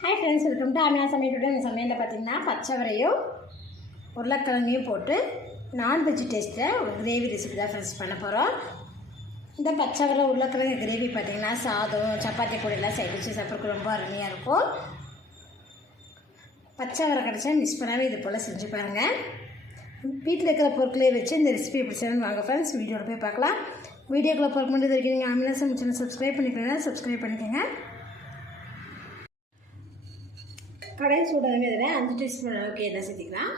Hi friends welcome to Amiya சமையலோட இந்த சமையலில் பார்த்தீங்கன்னா பச்சைவரையும் உருளைக்கிழங்கையும் போட்டு நான்வெஜ் டேஸ்ட்டில் ஒரு கிரேவி ரெசிபி தான் ஃப்ரெண்ட்ஸ் பண்ண போகிறோம் இந்த பச்சைவரை உருளைக்கிழங்கு கிரேவி பார்த்தீங்கன்னா சாதம் சப்பாத்தி கூடையெல்லாம் சேர்த்து சாப்பிட்றதுக்கு ரொம்ப அருமையாக இருக்கும். பச்சைவரை கிடச்சா மிஸ் பண்ணாமல் இது போல் செஞ்சு பாருங்கள் வீட்டில் இருக்கிற பொருட்களே வச்சு இந்த ரெசிபி எப்படி செய்யணும்னு வாங்க ஃப்ரெண்ட்ஸ் வீடியோவில் போய் பார்க்கலாம். வீடியோக்குள்ளே பார்க்க முடியாது வரைக்கும் நீங்கள் அமிலா சமைச்சு சப்ஸ்கிரைப் பண்ணிக்கிறீங்க சப்ஸ்கிரைப் பண்ணிக்கோங்க. கடாய் சூடாகவே இதில் அஞ்சு டீஸ்பூன் அளவுக்கு எண்ணெய் சேர்த்திக்கலாம்.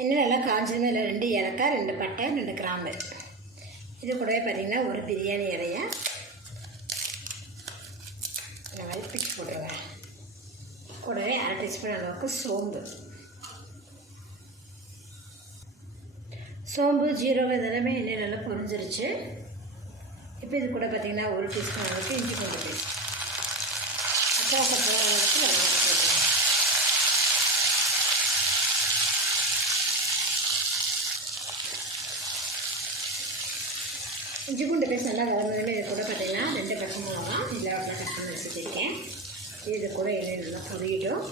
எண்ணெய் நல்லா காஞ்சதுமே இல்லை ரெண்டு ஏலக்காய் ரெண்டு பட்டை ரெண்டு கிராம்பு. இது கூடவே பார்த்தீங்கன்னா ஒரு பிரியாணி இலையை இந்த மாதிரி பிச்சு போட்டுருங்க கூடவே அரை டீஸ்பூன் அளவுக்கு சோம்பு சோம்பு ஜீரகம் இதெல்லாமே எண்ணெய் நல்லா பொரிஞ்சிருச்சு இப்போ இது கூட பார்த்தீங்கன்னா ஒரு டீஸ்பூன் அளவுக்கு இஞ்சி பூண்டு பேஸ்ட் போகிற அளவுக்கு நல்லா இஞ்சி பூண்டு பேஸ்ட் நல்லா வளர்ந்ததுமே இது கூட பார்த்தீங்கன்னா ரெண்டு பச்சை மிளகா இதில் கட் பண்ணி வச்சுருக்கேன் இது கூட எண்ணெய் நல்லா பொரியட்டும்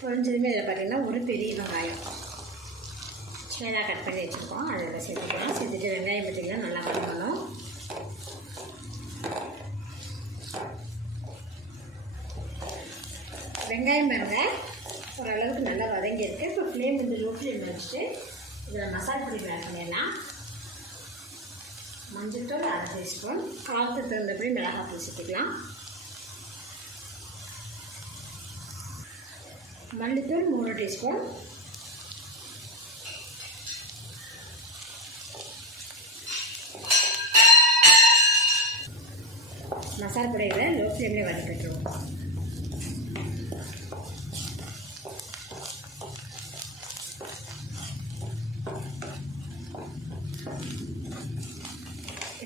பொரிஞ்சதுமே இதில் பார்த்தீங்கன்னா ஒரு பெரிய வெங்காயம். சின்னதாக கட் பண்ணி வச்சுருக்கோம். அதில் சேர்த்துக்கலாம் சேர்த்துட்டு வெங்காயம் பார்த்திங்கன்னா நல்லா வதங்கணும். வெங்காயம் பாருங்க ஓரளவுக்கு நல்லா வதங்கியிருக்கு. இப்போ ஃப்ளேம் வந்து லோ ஃப்ளேம் வச்சுட்டு இதில் மசாலா பொடி ஆட் பண்ணிடலாம். மஞ்சள் தூள் அரை டீஸ்பூன் காரத்துக்கு தகுந்தபடி மிளகாய் தூள் சேர்த்துக்கலாம். மல்லித்தூள் மூணு டீஸ்பூன். மசாலா பொடிகளை லோ ஃப்ளேம்லேயே வதக்கிட்டுருவோம்.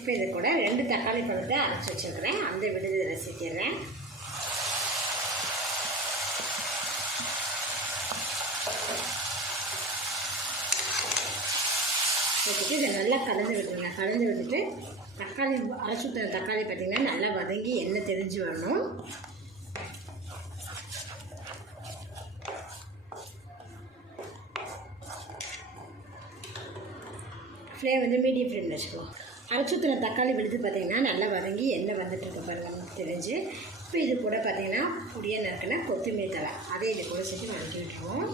இப்போ இது கூட ரெண்டு தக்காளி பழத்தை அரைச்சி வச்சுருக்கிறேன். அந்த விடுதலை இதில் சேர்த்திடுறேன் சேர்த்துட்டு இதை நல்லா கலந்து விட்டுருங்க. கலந்து விட்டுட்டு தக்காளி அரைச்சி ஊற்றுற தக்காளி பார்த்திங்கன்னா நல்லா வதங்கி எண்ணெய் தெரிஞ்சு வரணும். ஃப்ளேம் வந்து மீடியம் ஃப்ளேமில் வச்சுக்கலாம் அரைச்சி தக்காளி விழுது பார்த்தீங்கன்னா நல்லா வதங்கி எண்ணெய் வந்துட்டு இருக்கு நமக்கு தெரிஞ்சு. இப்போ இது கூட பார்த்தீங்கன்னா புடிய நறுக்கின கொத்தமல்லி தலை அதே இது கூட சேர்த்து வதக்கி விட்டுருவோம்.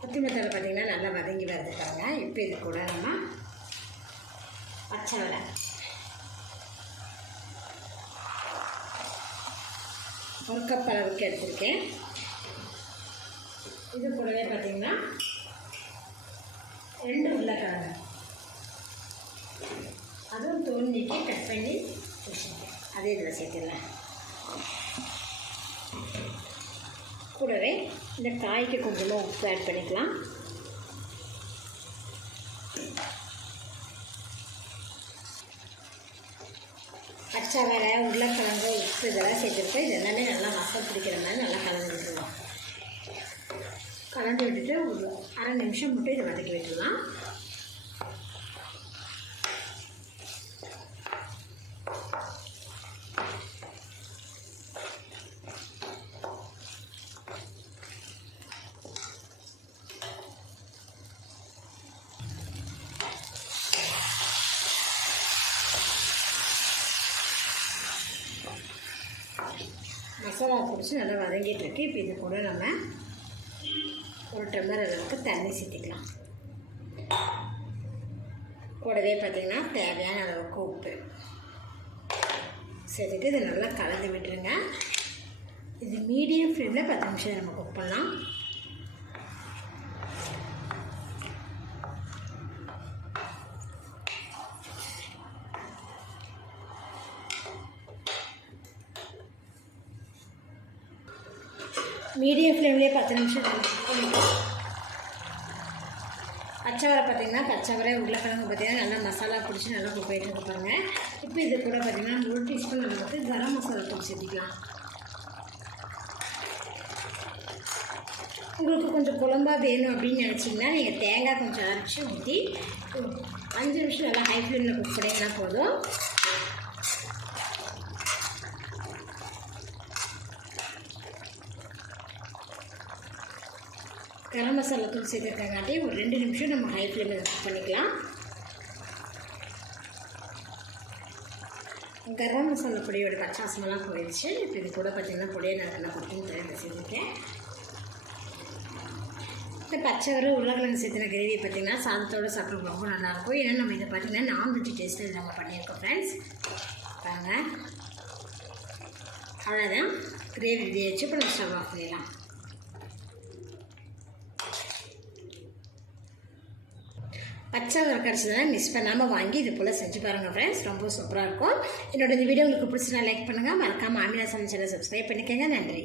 கொத்தமல்லி தலை பார்த்தீங்கன்னா நல்லா வதங்கி வருது இப்போ இது கூட நம்ம பச்சை வடை ஒரு கப் அளவுக்கு எடுத்திருக்கேன். இது கூடவே பார்த்தீங்கன்னா ரெண்டு உருளைக்கிழங்கு. அதுவும் தோல் நீக்கி கட் பண்ணி வச்சுருக்கேன். அதே இதில் சேர்த்துடலாம். கூடவே இந்த காய்க்கு கொஞ்சமாக உப்பு ஆட் பண்ணிக்கலாம். பச்சை வரை உருளைக்கிழங்கு உப்பு இதெல்லாம் சேர்த்துருக்கோம் இது எல்லாமே நல்லா மசால் பிடிக்கிற மாதிரி நல்லா கலந்து விட்டுருவோம். கலந்து விட்டுட்டு ஒரு அரை நிமிஷம் மட்டும் இதை வதக்கி விட்டுடலாம் மசாலா பிடிச்சி நல்லா வதங்கிட்டு இருக்கு. இப்போ இது கூட நம்ம ஒரு டம்ளர் அளவுக்கு தண்ணி சேர்த்திக்கலாம். கூடவே பார்த்திங்கன்னா தேவையான அளவுக்கு உப்பு. சேர்த்துட்டு இதை நல்லா கலந்து விட்டுருங்க. இது மீடியம் ஃப்ளேமில் பத்து நிமிஷம் நம்ம குக் பண்ணலாம். மீடியம் ஃப்ளேம்லேயே பத்து நிமிஷம் நம்ம பச்சைவரை பார்த்தீங்கன்னா பச்சைவரை உருளைக்கிழங்கு பார்த்தீங்கன்னா நல்லா மசாலா பிடிச்சி நல்லா போயிட்டு இருப்பாங்க இப்போ இது கூட பார்த்தீங்கன்னா ஒரு டீஸ்பூன் நமக்கு கரம் மசாலா தூள் சேர்த்திக்கலாம். உங்களுக்கு கொஞ்சம் குழம்பா வேணும் அப்படின்னு நினச்சிங்கன்னா நீங்கள் தேங்காய் கொஞ்சம் அரைச்சி ஊற்றி அஞ்சு நிமிஷம் நல்லா ஹை ஃப்ளேமில் குக் பண்ணிங்கன்னா போதும். கரம் மசாலா தூள் சேர்த்துருக்கங்காட்டி ஒரு ரெண்டு நிமிஷம் நம்ம ஹை ஃப்ளேமில் குக் பண்ணிக்கலாம். கரம் மசாலா பொடியோட பச்சை வாசமெல்லாம் போயிடுச்சு. இப்போ இது கூட பார்த்தீங்கன்னா பொடியை நான் நல்லா கொட்டிங் தயாரித்து செஞ்சுருக்கேன் இந்த பச்சை வர உருளைக்கிழங்கு சேர்த்துன கிரேவி பார்த்தீங்கன்னா சாதத்தோடு சாப்பிட ரொம்ப நல்லாயிருக்கும். ஏன்னா நம்ம இதை பார்த்தீங்கன்னா நான்வெஜ் டேஸ்ட்டில் நம்ம பண்ணியிருக்கோம் ஃப்ரெண்ட்ஸ் பாருங்க அவ்வளோதான் கிரேவி ரெடி ஆச்சு இப்போ நம்ம ஸ்டவ் ஆஃப் பண்ணிடலாம். பச்சை உரம் கிடச்சதுனா மிஸ் பண்ணாமல் வாங்கி இது போல் செஞ்சு பாருங்கள் ஃப்ரெண்ட்ஸ் ரொம்ப சூப்பராக இருக்கும். என்னோட இந்த வீடியோ உங்களுக்கு பிடிச்சினா லைக் பண்ணுங்கள் மறக்காமல் ஆமிலா சமைச்சலை சப்ஸ்கிரைப் பண்ணிக்கோங்க. நன்றி.